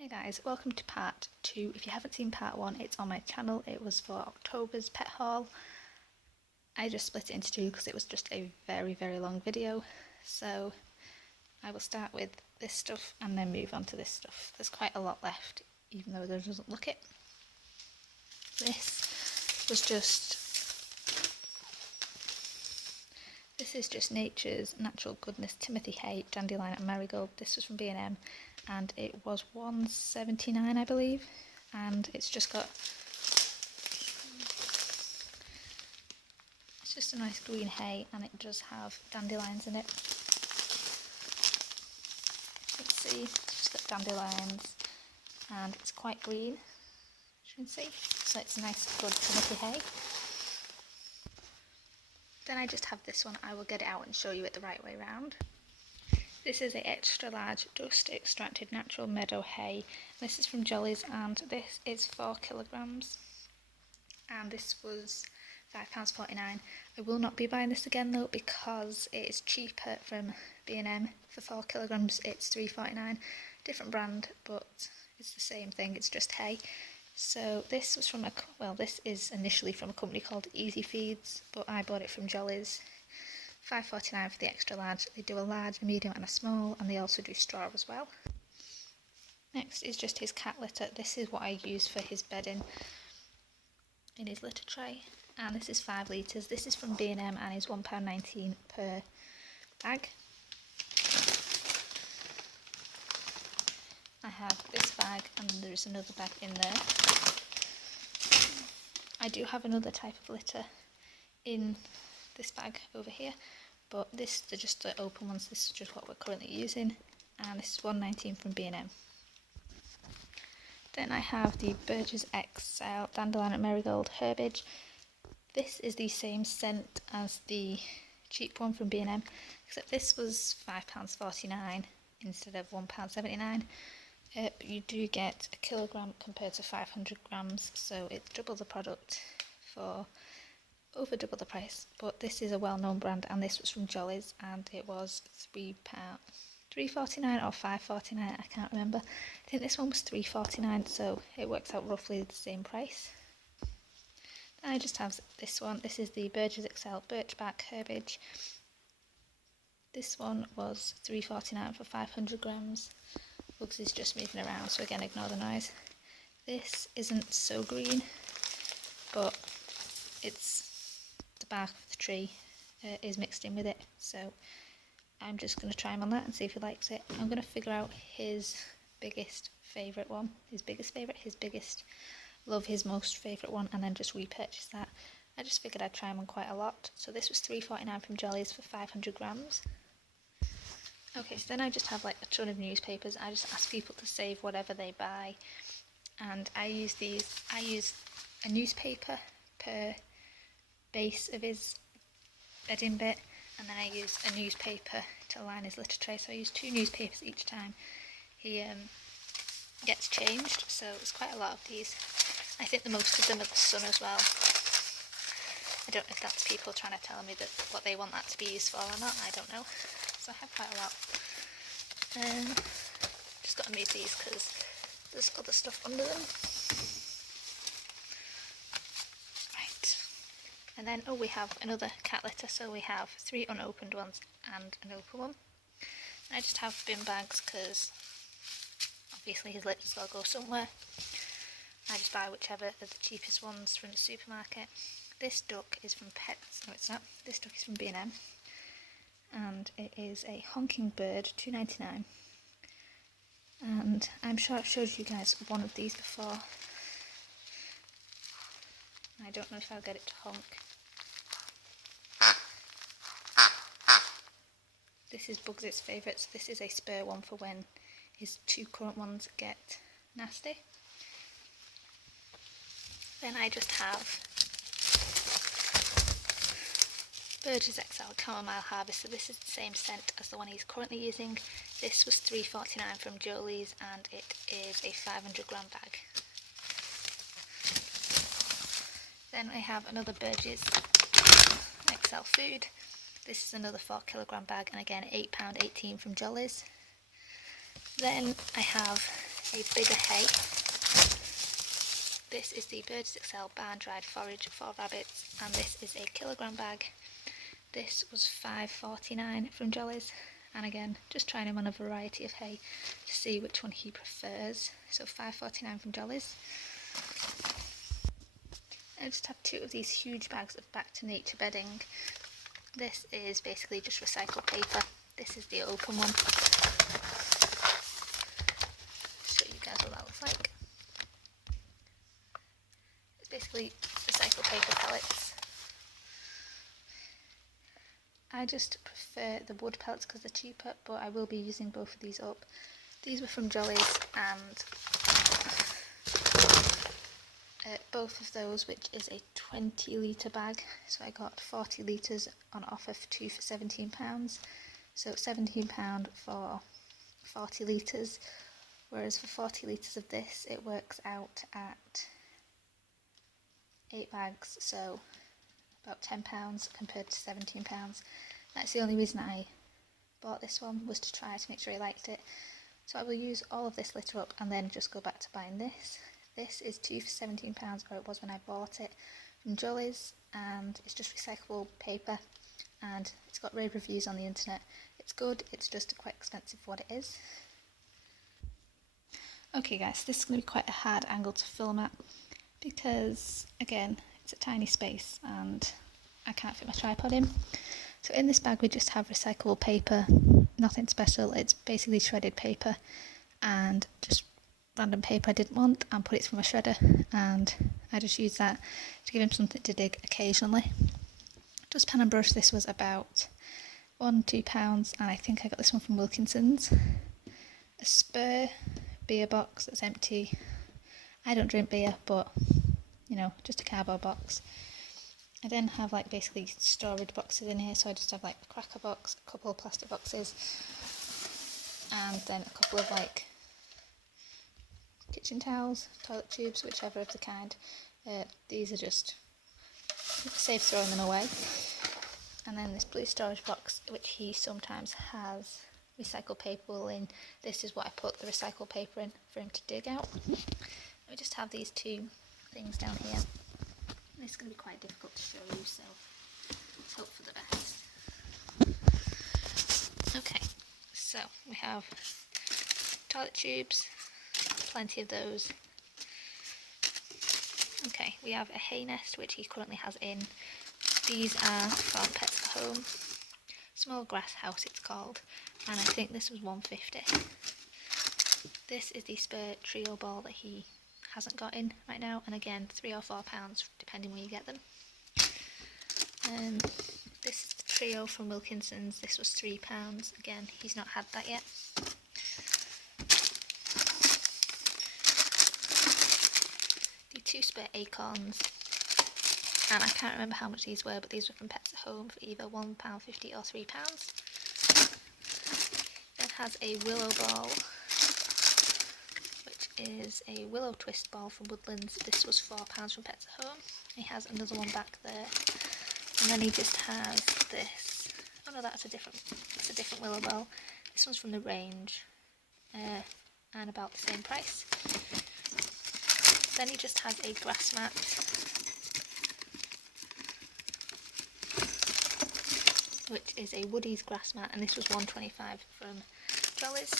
Hey guys, welcome to part 2. If you haven't seen part 1, it's on my channel. It was for October's pet haul. I just split it into 2 because it was just a very long video. So I will start with this stuff and then move on to this stuff. There's quite a lot left, even though there doesn't look it. This is just Nature's Natural Goodness Timothy Hay Dandelion and Marigold. This was from B&M and it was £1.79 I believe, and it's just a nice green hay and it does have dandelions in it. Let's see, it's just got dandelions and it's quite green, as you can see, so it's a nice good Timothy hay. Then I just have this one. I will get it out and show you it the right way round. This is a extra large dust extracted natural meadow hay. This is from Jolly's and this is 4 kilograms. And this was £5.49. I will not be buying this again though because it is cheaper from B&M. For 4 kilograms it's £3.49. Different brand, but it's the same thing, it's just hay. So this was from this is initially from a company called Easy Feeds, but I bought it from Jolly's. £5.49 for the extra large. They do a large, a medium and a small, and they also do straw as well. Next is just his cat litter. This is what I use for his bedding in his litter tray, and this is 5 litres. This is from B&M and is £1.19 per bag. I have this bag and then there is another bag in there. I do have another type of litter in this bag over here, but they're just the open ones. This is just what we're currently using, and this is £1.19 from B&M. Then I have the Burgess XL Dandelion and Marigold Herbage. This is the same scent as the cheap one from B&M, except this was £5.49 instead of £1.79. But you do get a kilogram compared to 500 grams, so it's double the product for over double the price. But this is a well-known brand, and this was from Jolly's, and it was £3.49 or £5.49, I can't remember. I think this one was £3.49, so it works out roughly the same price. Then I just have this one. This is the Burgess XL Birchbark Herbage. This one was £3.49 for 500 grams. Bugs is just moving around, so again ignore the noise. This isn't so green, but it's the bark of the tree is mixed in with it, so I'm just going to try him on that and see if he likes it. I'm going to figure out his biggest favourite one, his biggest most favourite one, and then just repurchase that. I just figured I'd try him on quite a lot. So this was £3.49 from Jolly's for 500 grams. Okay, so then I just have like a ton of newspapers. I just ask people to save whatever they buy, and I use a newspaper per base of his bedding bit, and then I use a newspaper to line his litter tray. So I use 2 newspapers each time he gets changed, so it's quite a lot of these. I think the most of them are the sun as well. I don't know if that's people trying to tell me that what they want that to be used for or not, I don't know. So I have quite a lot. Just got to move these because there's other stuff under them. Right. And then, we have another cat litter, so we have 3 unopened ones and an open one. And I just have bin bags because obviously his litters will go somewhere. I just buy whichever are the cheapest ones from the supermarket. This duck is from Pets. No, it's not. This duck is from B&M. And it is a honking bird, £2.99. And I'm sure I've showed you guys one of these before. I don't know if I'll get it to honk. This is Bugs' favourite, so this is a spare one for when his 2 current ones get nasty. Then I just have Burgess XL Chamomile Harvest. So this is the same scent as the one he's currently using. This was £3.49 from Jolly's, and it is a 500 gram bag. Then I have another Burgess XL Food. This is another 4 kilogram bag, and again £8.18 from Jolly's. Then I have a bigger hay. This is the Birds Excel barn dried forage for rabbits, and this is a kilogram bag. This was £5.49 from Jolly's, and again just trying him on a variety of hay to see which one he prefers. So £5.49 from Jolly's. I just have 2 of these huge bags of Back to Nature bedding. This is basically just recycled paper. This is the open one. Show you guys what that looks like. It's basically recycled paper pellets. I just prefer the wood pellets because they're cheaper, but I will be using both of these up. These were from Jolly's, and both of those, which is a 20 litre bag, so I got 40 litres on offer for 2 for £17, so £17 for 40 litres, whereas for 40 litres of this it works out at 8 bags, so about £10 compared to £17. That's the only reason I bought this one, was to try to make sure I liked it. So I will use all of this litter up and then just go back to buying this. This is 2 for £17, or it was when I bought it, from Jolly's, and it's just recyclable paper, and it's got rave reviews on the internet. It's good, it's just quite expensive for what it is. Okay guys, this is going to be quite a hard angle to film at, because again, it's a tiny space and I can't fit my tripod in. So in this bag we just have recyclable paper, nothing special, it's basically shredded paper and just random paper I didn't want, and put it through my shredder, and I just used that to give him something to dig occasionally. Just pen and brush, this was about £1-2, and I think I got this one from Wilkinson's. A spur beer box that's empty. I don't drink beer, but you know, just a cardboard box. I then have like basically storage boxes in here, so I just have like a cracker box, a couple of plastic boxes, and then a couple of like kitchen towels, toilet tubes, whichever of the kind. These are just safe throwing them away. And then this blue storage box, which he sometimes has recycled paper wool in. This is what I put the recycled paper in for him to dig out. We just have these 2 things down here. It's going to be quite difficult to show you, so let's hope for the best. Okay, so we have toilet tubes, plenty of those. Okay, we have a hay nest which he currently has in. These are from Pets at Home. Small grass house it's called, and I think this was £1.50. This is the spur trio ball that he hasn't got in right now, and again £3 or £4 depending where you get them. This is the trio from Wilkinson's. This was £3. Again, he's not had that yet. The 2 spare acorns, and I can't remember how much these were, but these were from Pets at Home for either £1.50 or £3. Then has a willow ball, is a willow twist ball from Woodlands. This was £4 from Pets at Home. He has another one back there, and then he just has this. Oh no, that's a different willow ball. This one's from the range, and about the same price. Then he just has a grass mat, which is a Woody's grass mat, and this was £1.25 from Jolly's.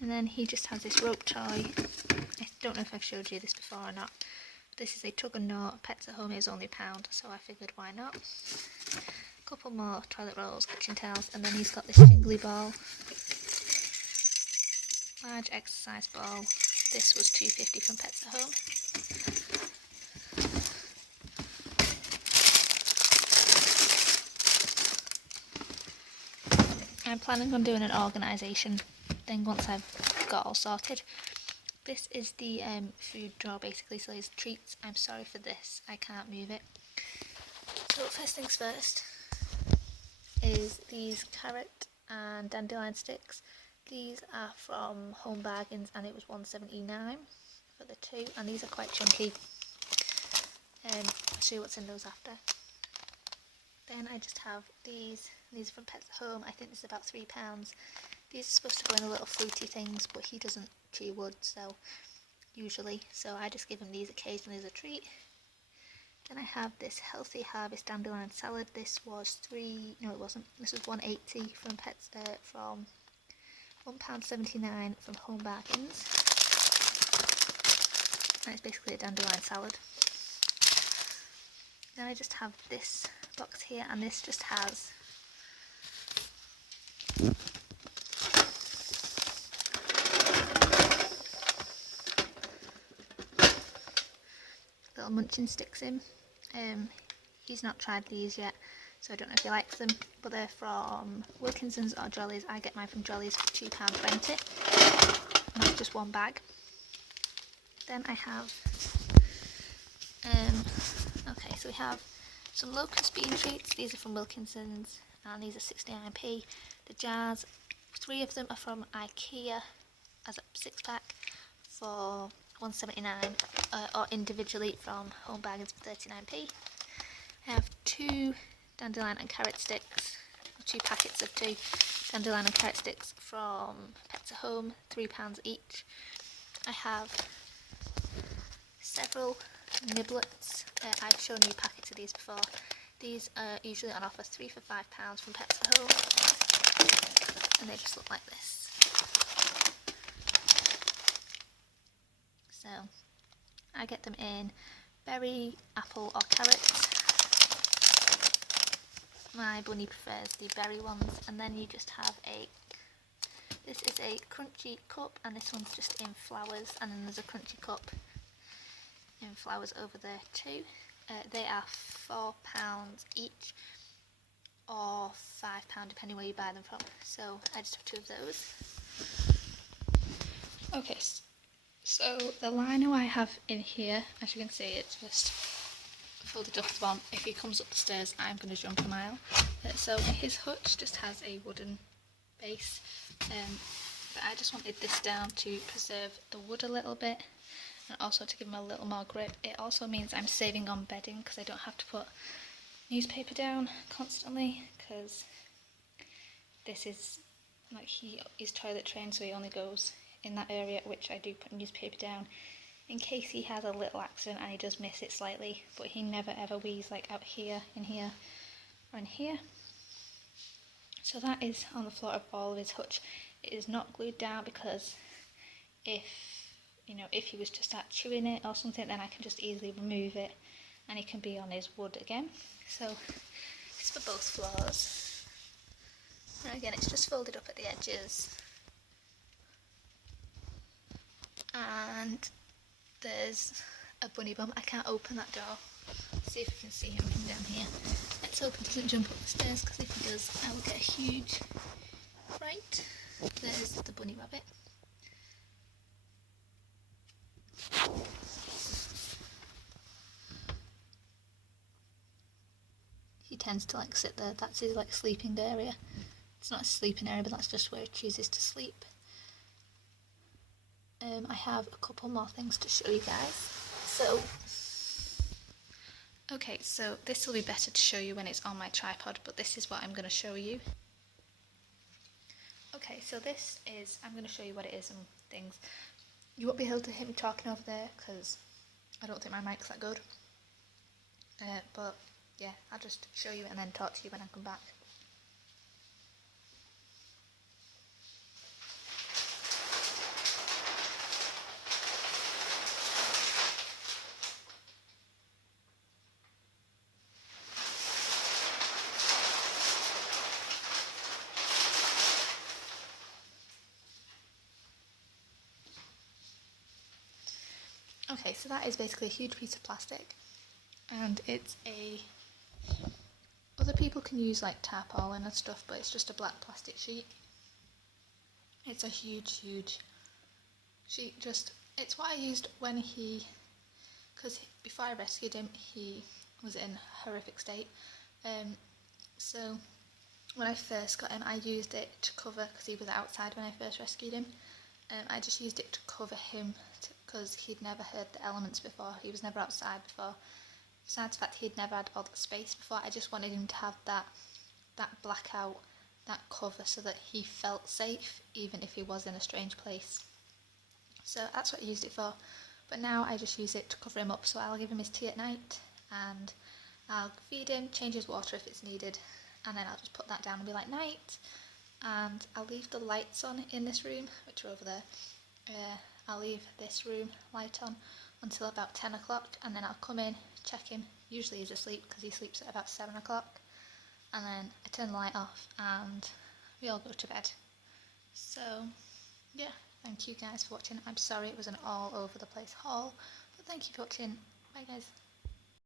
And then he just has this rope toy. I don't know if I've showed you this before or not. This is a tug and knot. Pets at Home is only £1, so I figured why not. A couple more toilet rolls, kitchen towels, and then he's got this jingly ball. Large exercise ball. This was £2.50 from Pets at Home. I'm planning on doing an organisation thing once I've got all sorted. This is the food drawer basically, so there's treats. I'm sorry for this, I can't move it. So first things first is these carrot and dandelion sticks. These are from Home Bargains, and it was £1.79 for for the two, and these are quite chunky. I'll show you what's in those after. Then I just have these are from Pets at Home. I think this is about £3. These are supposed to go in the little fruity things, but he doesn't chew wood, so usually, so I just give him these occasionally as a treat. Then I have this Healthy Harvest dandelion salad. This was no it wasn't, this was £1.80 from Pets, from £1.79 from Home Bargains. And it's basically a dandelion salad. Then I just have this box here, and this just has little munching sticks in. He's not tried these yet, so I don't know if he likes them, but they're from Wilkinson's or Jolly's. I get mine from Jolly's for £2.20, and that's just one bag. Then I have okay, so we have some locust bean treats. These are from Wilkinson's, and these are 69p. The jars, 3 of them are from IKEA as a 6-pack for £1.79, or individually from Home Bargains for 39p. I have 2 dandelion and carrot sticks, or 2 packets of 2 dandelion and carrot sticks from Pets at Home, £3 each. I have several niblets. I've shown you packets of these before. These are usually on offer 3 for £5 from Pets at Home, and they just look like this. So I get them in berry, apple or carrot. My bunny prefers the berry ones, and then you just have this is a crunchy cup, and this one's just in flowers, and then there's a crunchy cup in flowers over there too. They are £4 each, or £5 depending where you buy them from, so I just have 2 of those. Okay, so the lino I have in here, as you can see, it's just folded up one. If he comes up the stairs, I'm going to jump a mile. So his hutch just has a wooden base, but I just wanted this down to preserve the wood a little bit, and also to give him a little more grip. It also means I'm saving on bedding, because I don't have to put newspaper down constantly, because this is like, he's toilet trained, so he only goes in that area, which I do put newspaper down in case he has a little accident and he does miss it slightly, but he never ever wheezes like out here, in here or in here. So that is on the floor of all of his hutch. It is not glued down, because if he was to start chewing it or something, then I can just easily remove it and he can be on his wood again. So it's for both floors. And again, it's just folded up at the edges. And there's a bunny bum. I can't open that door. See if you can see him from down here. Let's hope he doesn't jump up the stairs, because if he does, I will get a huge fright. There's the bunny rabbit. He tends to like sit there. That's his like sleeping area. It's not a sleeping area, but that's just where he chooses to sleep. I have a couple more things to show you guys. Okay, so this will be better to show you when it's on my tripod, but this is what I'm going to show you. Okay, so I'm going to show you what it is and things. You won't be able to hear me talking over there, because I don't think my mic's that good. But yeah, I'll just show you and then talk to you when I come back. Okay, so that is basically a huge piece of plastic, and it's other people can use like tarpaulin and stuff, but it's just a black plastic sheet. It's a huge sheet. It's what I used when because before I rescued him, he was in a horrific state. So when I first got him, I used it to cover, because he was outside when I first rescued him. I just used it to cover him, because he'd never heard the elements before. He was never outside before. Besides the fact he'd never had all that space before, I just wanted him to have that blackout, that cover, so that he felt safe even if he was in a strange place. So that's what I used it for. But now I just use it to cover him up. So I'll give him his tea at night, and I'll feed him, change his water if it's needed, and then I'll just put that down and be like, night. And I'll leave the lights on in this room, which are over there. I'll leave this room light on until about 10 o'clock, and then I'll come in, check him. Usually he's asleep because he sleeps at about 7 o'clock. And then I turn the light off and we all go to bed. So yeah, thank you guys for watching. I'm sorry it was an all over the place haul, but thank you for watching. Bye guys.